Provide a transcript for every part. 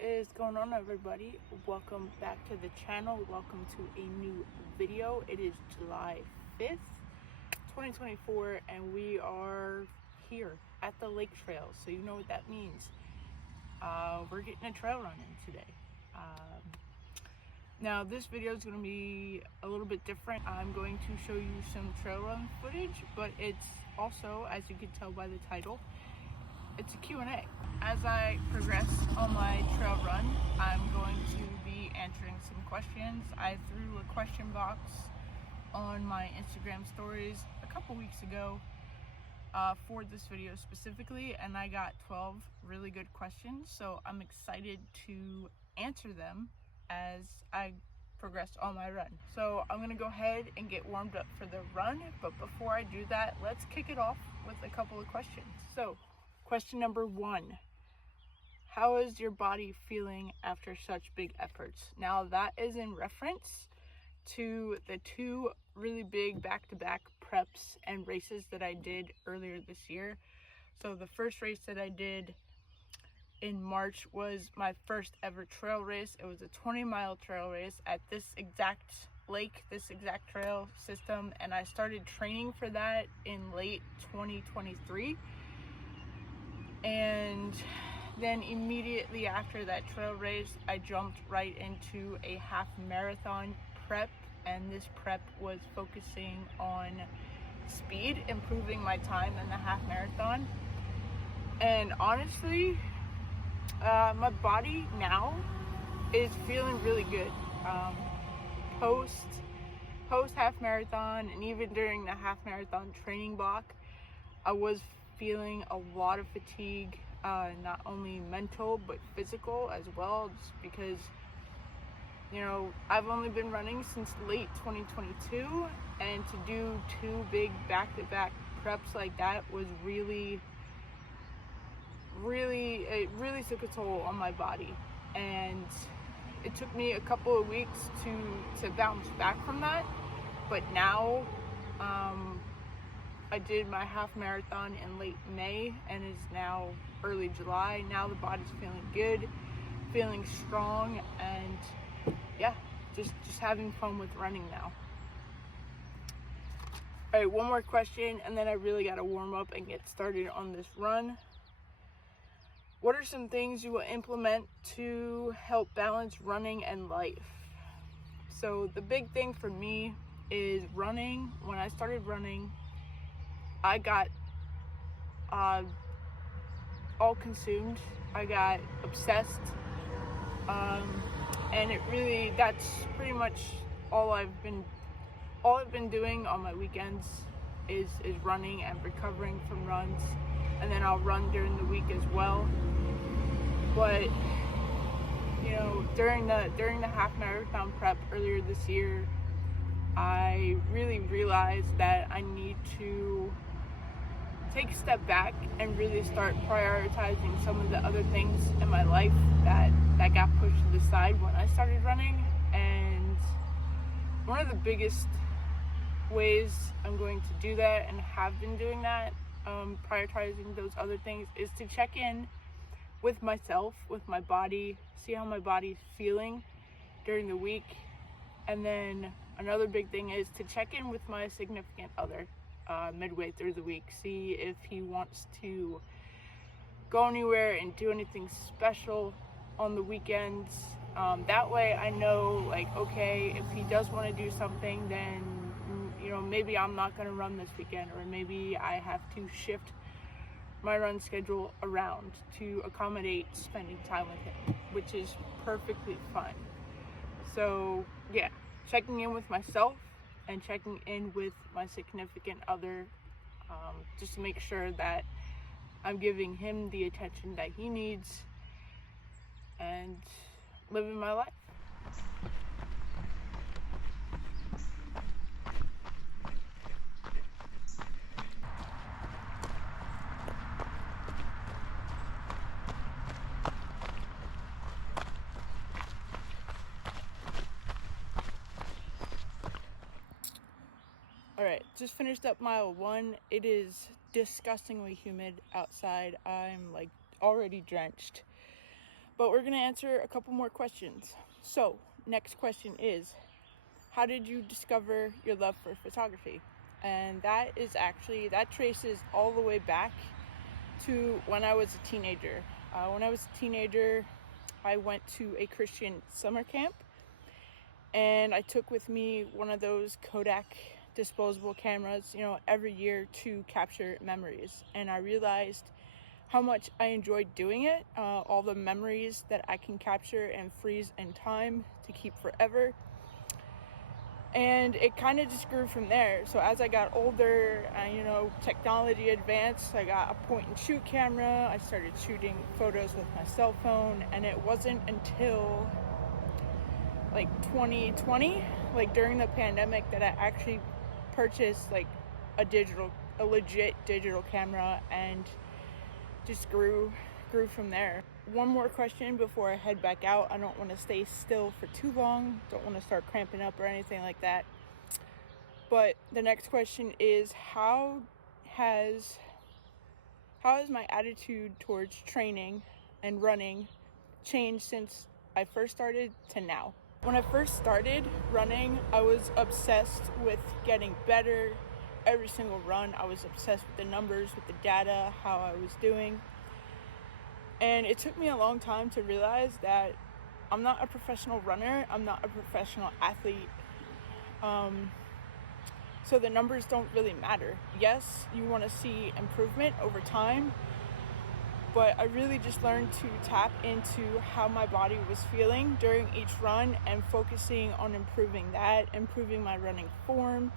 What is going on, everybody? Welcome back to the channel. Welcome to a new video. It is July 5th, 2024, and we are here at the lake trail. So you know what that means. We're getting a trail run in today. Now this video is going to be a little bit different. I'm going to show you some trail run footage, but it's also, as you can tell by the title, it's a Q&A. As I progress on my trail run, I'm going to be answering some questions. I threw a question box on my Instagram stories a couple weeks ago for this video specifically, and I got 12 really good questions, so I'm excited to answer them as I progress on my run. So I'm gonna go ahead and get warmed up for the run, but before I do that, let's kick it off with a couple of questions. So question number 1, how is your body feeling after such big efforts? Now that is in reference to the 2 really big back-to-back preps and races that I did earlier this year. So the first race that I did in March was my first ever trail race. It was a 20-mile trail race at this exact lake, this exact trail system, and I started training for that in late 2023. And then immediately after that trail race, I jumped right into a half marathon prep, and this prep was focusing on speed, improving my time in the half marathon. And honestly, my body now is feeling really good. Post half marathon, and even during the half marathon training block, I was feeling a lot of fatigue, not only mental but physical as well, just because, you know, I've only been running since late 2022, and to do 2 big back-to-back preps like that was it really took a toll on my body, and it took me a couple of weeks to bounce back from that. But now I did my half marathon in late May, and it's now early July. Now the body's feeling good, feeling strong, and yeah, just having fun with running now. All right, one more question, and then I really got to warm up and get started on this run. What are some things you will implement to help balance running and life? So the big thing for me is running. When I started running, I got all consumed. I got obsessed, and that's pretty much all I've been doing on my weekends is running and recovering from runs, and then I'll run during the week as well. But you know, during the half marathon prep earlier this year, I really realized that I need to take a step back and really start prioritizing some of the other things in my life that got pushed to the side when I started running. And one of the biggest ways I'm going to do that, and have been doing that, prioritizing those other things, is to check in with myself, with my body, see how my body's feeling during the week. And then another big thing is to check in with my significant other midway through the week, see if he wants to go anywhere and do anything special on the weekends. That way I know, like, okay, if he does want to do something, then, you know, maybe I'm not going to run this weekend, or maybe I have to shift my run schedule around to accommodate spending time with him, which is perfectly fine. So yeah, checking in with myself and checking in with my significant other, just to make sure that I'm giving him the attention that he needs and living my life. All right, just finished up mile 1. It is disgustingly humid outside. I'm like already drenched. But we're going to answer a couple more questions. So, next question is, how did you discover your love for photography? And that traces all the way back to when I was a teenager. When I was a teenager, I went to a Christian summer camp, and I took with me one of those Kodak disposable cameras, every year to capture memories. And I realized how much I enjoyed doing it, all the memories that I can capture and freeze in time to keep forever. And it kind of just grew from there. So as I got older, technology advanced. I got a point and shoot camera. I started shooting photos with my cell phone, and it wasn't until like 2020, like during the pandemic, that I actually purchased like a legit digital camera, and just grew from there. One more question before I head back out. I don't want to stay still for too long. Don't want to start cramping up or anything like that. But the next question is, how has my attitude towards training and running changed since I first started to now? When I first started running, I was obsessed with getting better. Every single run, I was obsessed with the numbers, with the data, how I was doing. And it took me a long time to realize that I'm not a professional runner. I'm not a professional athlete. So the numbers don't really matter. Yes, you want to see improvement over time, but I really just learned to tap into how my body was feeling during each run and focusing on improving my running form.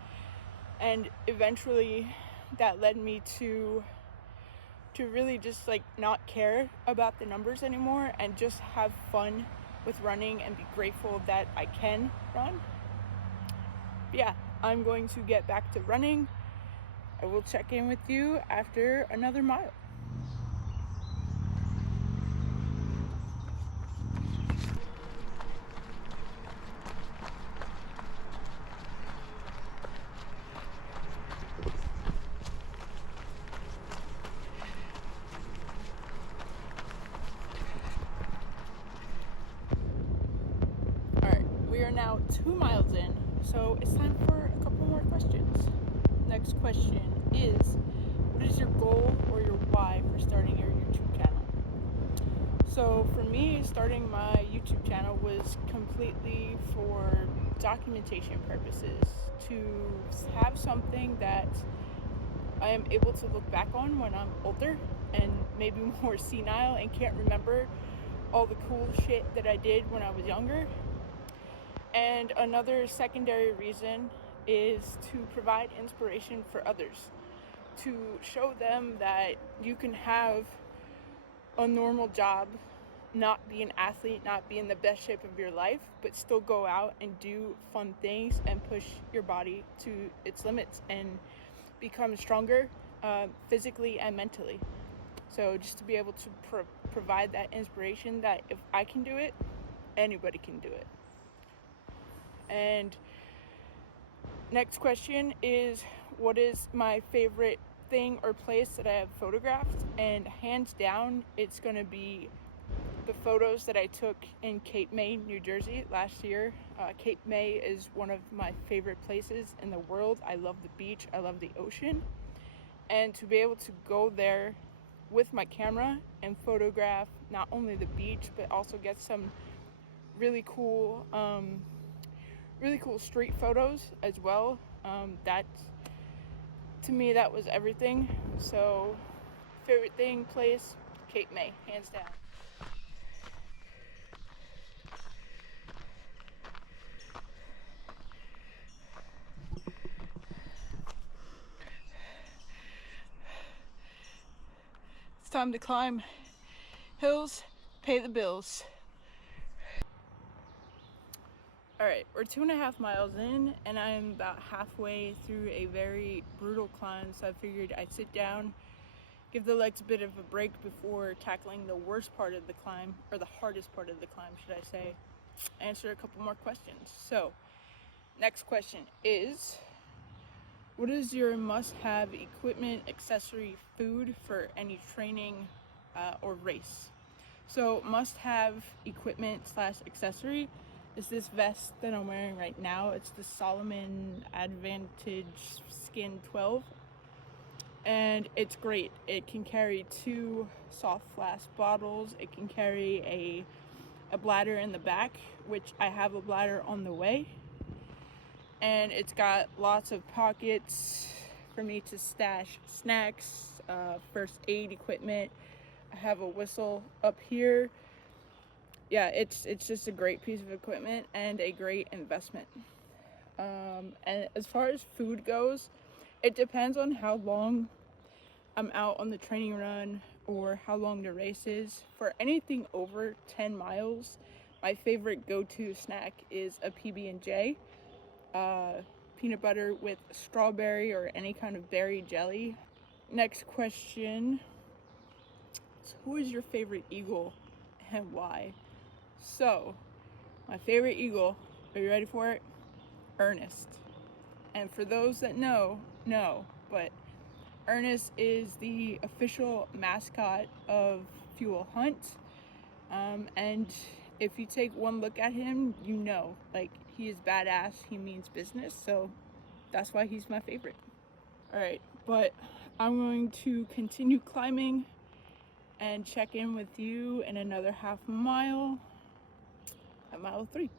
And eventually that led me to really just like not care about the numbers anymore and just have fun with running and be grateful that I can run. But yeah, I'm going to get back to running. I will check in with you after another mile. We are now 2 miles in, so it's time for a couple more questions. Next question is, what is your goal or your why for starting your YouTube channel? So for me, starting my YouTube channel was completely for documentation purposes, to have something that I am able to look back on when I'm older and maybe more senile and can't remember all the cool shit that I did when I was younger. And another secondary reason is to provide inspiration for others, to show them that you can have a normal job, not be an athlete, not be in the best shape of your life, but still go out and do fun things and push your body to its limits and become stronger physically and mentally. So just to be able to provide that inspiration that if I can do it, anybody can do it. And next question is, what is my favorite thing or place that I have photographed? And hands down, it's going to be the photos that I took in Cape May, New Jersey last year. Cape May is one of my favorite places in the world. I love the beach. I love the ocean. And to be able to go there with my camera and photograph not only the beach, but also get some really cool street photos as well. That, to me, that was everything. So favorite thing, place, Cape May, hands down. It's time to climb hills, pay the bills. Alright, we're 2.5 miles in, and I'm about halfway through a very brutal climb, so I figured I'd sit down, give the legs a bit of a break before tackling the worst part of the climb, or the hardest part of the climb, should I say. Answer a couple more questions. So, next question is, what is your must-have equipment, accessory, food for any training or race? So must-have equipment slash accessory is this vest that I'm wearing right now. It's the Salomon Advantage Skin 12, and it's great. It can carry 2 soft flask bottles. It can carry a bladder in the back, which I have a bladder on the way, and it's got lots of pockets for me to stash snacks, first aid equipment. I have a whistle up here. Yeah, it's just a great piece of equipment and a great investment. And as far as food goes, it depends on how long I'm out on the training run or how long the race is. For anything over 10 miles, my favorite go-to snack is a PB&J, peanut butter with strawberry or any kind of berry jelly. Next question. So who is your favorite Eagle and why? So, my favorite Eagle, are you ready for it? Ernest. And for those that know, but Ernest is the official mascot of Fuel Hunt. And if you take one look at him, you know, like, he is badass, he means business, so that's why he's my favorite. Alright, but I'm going to continue climbing and check in with you in another half mile at mile 3.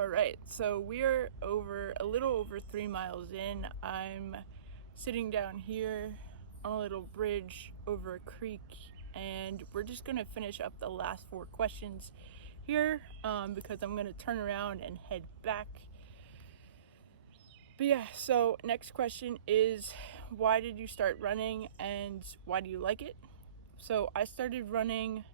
Alright, so we're a little over 3 miles in. I'm sitting down here on a little bridge over a creek, and we're just gonna finish up the last 4 questions here because I'm gonna turn around and head back. But yeah, so next question is, why did you start running and why do you like it? So I started running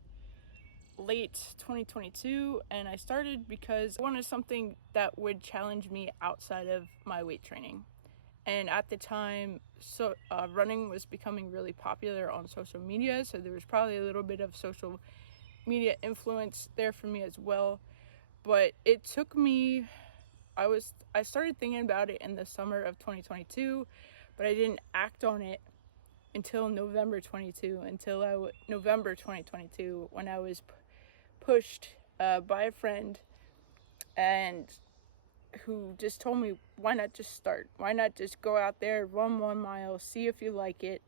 late 2022, and I started because I wanted something that would challenge me outside of my weight training. And at the time, running was becoming really popular on social media, so there was probably a little bit of social media influence there for me as well. But it took me, I started thinking about it in the summer of 2022, but I didn't act on it until November 2022, when I was pushed by a friend, and who just told me, why not just start? Why not just go out there, run 1 mile, see if you like it,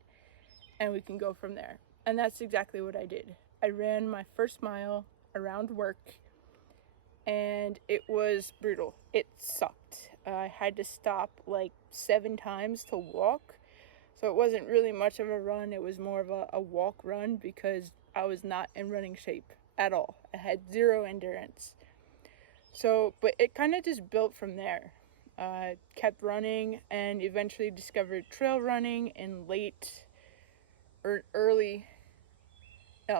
and we can go from there. And that's exactly what I did. I ran my first mile around work, and it was brutal. It sucked. I had to stop like 7 times to walk. So it wasn't really much of a run. It was more of a walk run because I was not in running shape at all. I had 0 endurance. So, but it kind of just built from there. Kept running and eventually discovered trail running in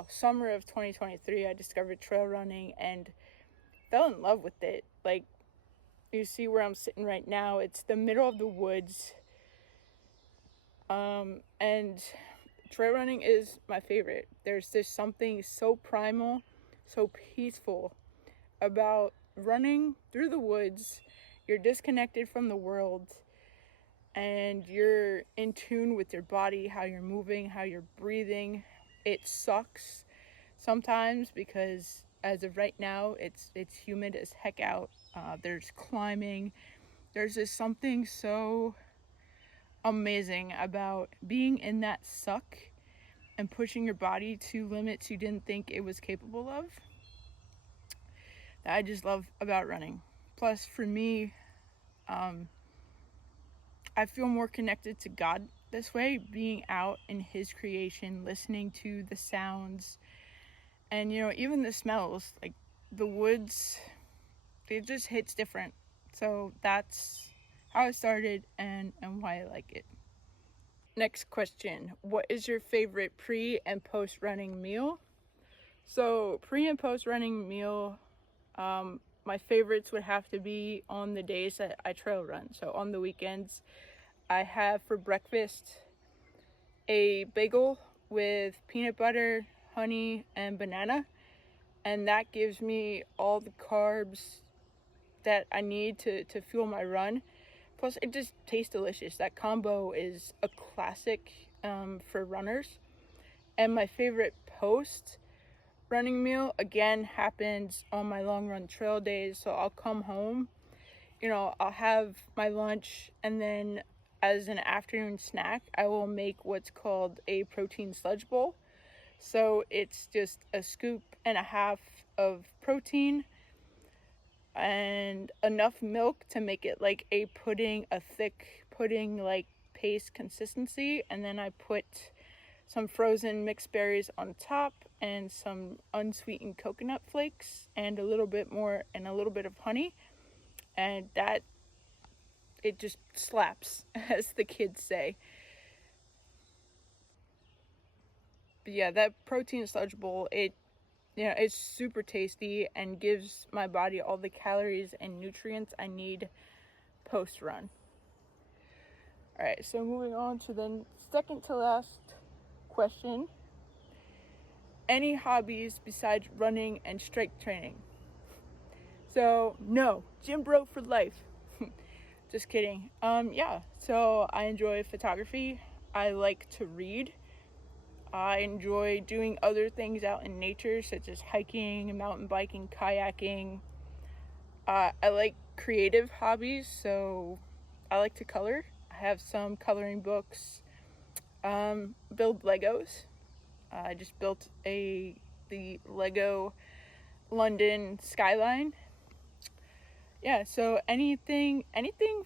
summer of 2023. I discovered trail running and fell in love with it. Like, you see where I'm sitting right now, it's the middle of the woods. And trail running is my favorite. There's just something so primal, so peaceful about running through the woods. You're disconnected from the world, and you're in tune with your body, how you're moving, how you're breathing. It sucks sometimes because as of right now, it's humid as heck out. There's climbing. There's just something so amazing about being in that suck and pushing your body to limits you didn't think it was capable of, that I just love about running. Plus, for me, I feel more connected to God this way, being out in His creation, listening to the sounds, and even the smells, like the woods. It just hits different. So that's how I started and why I like it. Next question: what is your favorite pre and post running meal? So pre and post running meal, my favorites would have to be on the days that I trail run. So on the weekends, I have for breakfast a bagel with peanut butter, honey, and banana. And that gives me all the carbs that I need to fuel my run. Plus, it just tastes delicious. That combo is a classic for runners. And my favorite post running meal, again, happens on my long run trail days. So I'll come home, I'll have my lunch, and then as an afternoon snack, I will make what's called a protein sludge bowl. So it's just a scoop and a half of protein and enough milk to make it like a pudding, a thick pudding like paste consistency. And then I put some frozen mixed berries on top and some unsweetened coconut flakes and a little bit of honey. And that, it just slaps, as the kids say. But yeah, that protein sludge bowl, it's super tasty and gives my body all the calories and nutrients I need post run. All right, so moving on to the second to last question. Any hobbies besides running and strength training? So no, gym bro for life. Just kidding. So I enjoy photography. I like to read. I enjoy doing other things out in nature, such as hiking, mountain biking, kayaking. I like creative hobbies, so I like to color. I have some coloring books. Build Legos. I just built the Lego London skyline. Yeah, so anything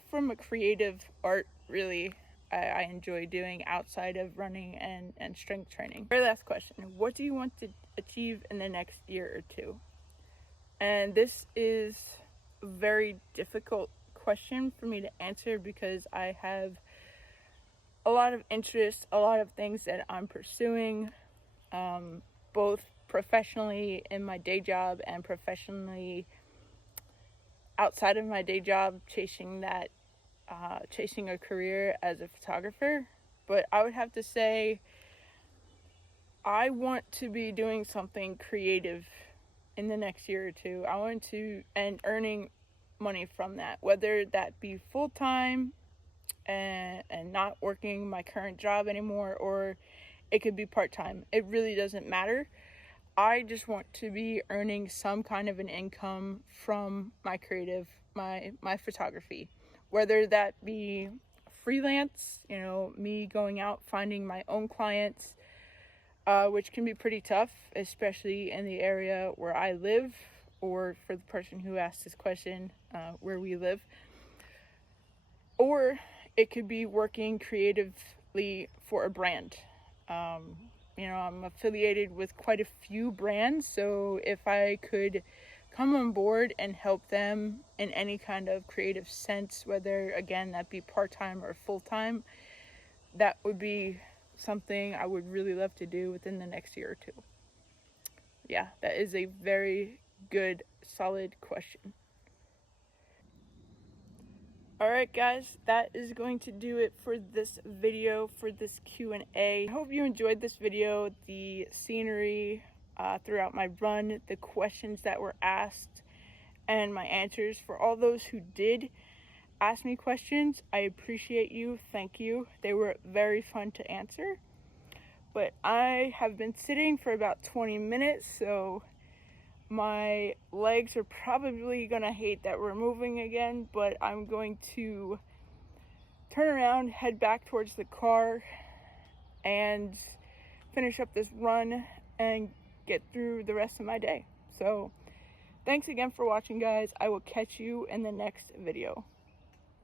from a creative art, really, I enjoy doing outside of running and strength training. Very last question: what do you want to achieve in the next year or two? And this is a very difficult question for me to answer because I have a lot of interests, a lot of things that I'm pursuing, both professionally in my day job and professionally outside of my day job, chasing a career as a photographer. But I would have to say I want to be doing something creative in the next year or two. I want to, and earning money from that, whether that be full-time and not working my current job anymore, or it could be part-time. It really doesn't matter. I just want to be earning some kind of an income from my creative, my photography, whether that be freelance, me going out finding my own clients, which can be pretty tough, especially in the area where I live, or for the person who asked this question, where we live. Or it could be working creatively for a brand. I'm affiliated with quite a few brands, so if I could come on board and help them in any kind of creative sense, whether, again, that be part-time or full-time, that would be something I would really love to do within the next year or two. Yeah, that is a very good, solid question. Alright guys, that is going to do it for this video, for this Q&A. I hope you enjoyed this video, the scenery throughout my run, the questions that were asked, and my answers. For all those who did ask me questions, I appreciate you. Thank you. They were very fun to answer. But I have been sitting for about 20 minutes, so my legs are probably gonna hate that we're moving again, but I'm going to turn around, head back towards the car, and finish up this run and get through the rest of my day. So thanks again for watching, guys. I will catch you in the next video.